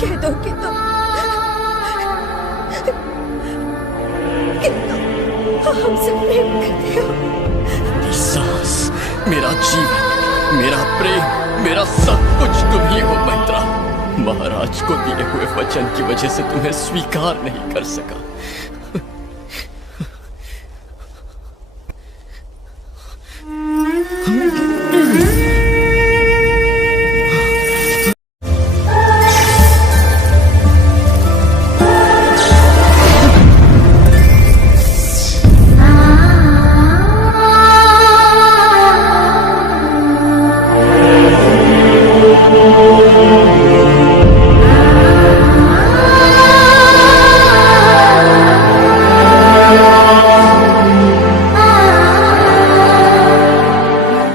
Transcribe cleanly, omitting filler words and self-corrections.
कह दो कि तुम हमसे प्रेम करते हो। मेरी सांस, मेरा जीवन, मेरा प्रेम, मेरा सब कुछ तुम ही हो मैत्रा। महाराज को दिए हुए वचन की वजह से तुम्हें स्वीकार नहीं कर सका।